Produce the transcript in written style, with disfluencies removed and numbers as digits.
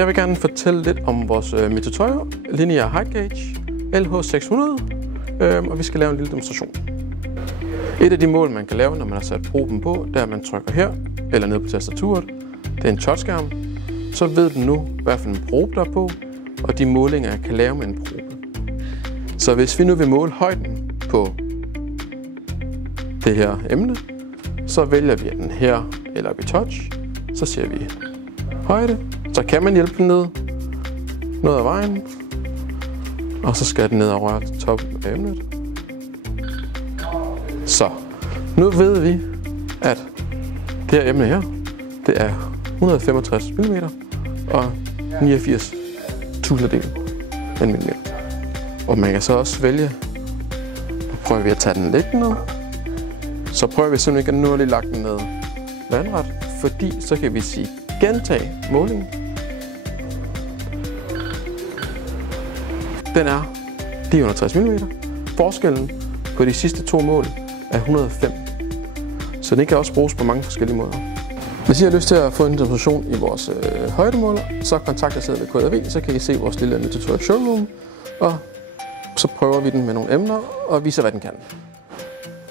Jeg vil gerne fortælle lidt om vores Mitutoyo Linear Height Gauge LH600, og vi skal lave en lille demonstration. Et af de mål, man kan lave, når man har sat proben på, det er, at man trykker her eller ned på tastaturet. Det er en touchskærm. Så ved den nu, hvad for en probe der er på, og de målinger, jeg kan lave med en probe. Så hvis vi nu vil måle højden på det her emne, så vælger vi den her eller i touch. Så ser vi højde. Så kan man hjælpe den ned noget af vejen. Og så skal den ned og røre til toppen af emnet. Så nu ved vi, at det her emne her, det er 165 mm og 89 tusindedele af en millimeter. Og man kan så også vælge, nu prøver vi at tage den lidt ned. Så prøver vi simpelthen ikke, at nu har lige lagt den ned vandret, fordi så kan vi sige gentage målingen. Den er 160 mm. Forskellen på de sidste to mål er 105. Så den kan også bruges på mange forskellige måder. Hvis I har lyst til at få en demonstration i vores højdemåler, så kontakt os ved KDV, så kan I se vores lille tutorial showroom, og så prøver vi den med nogle emner og viser, hvad den kan.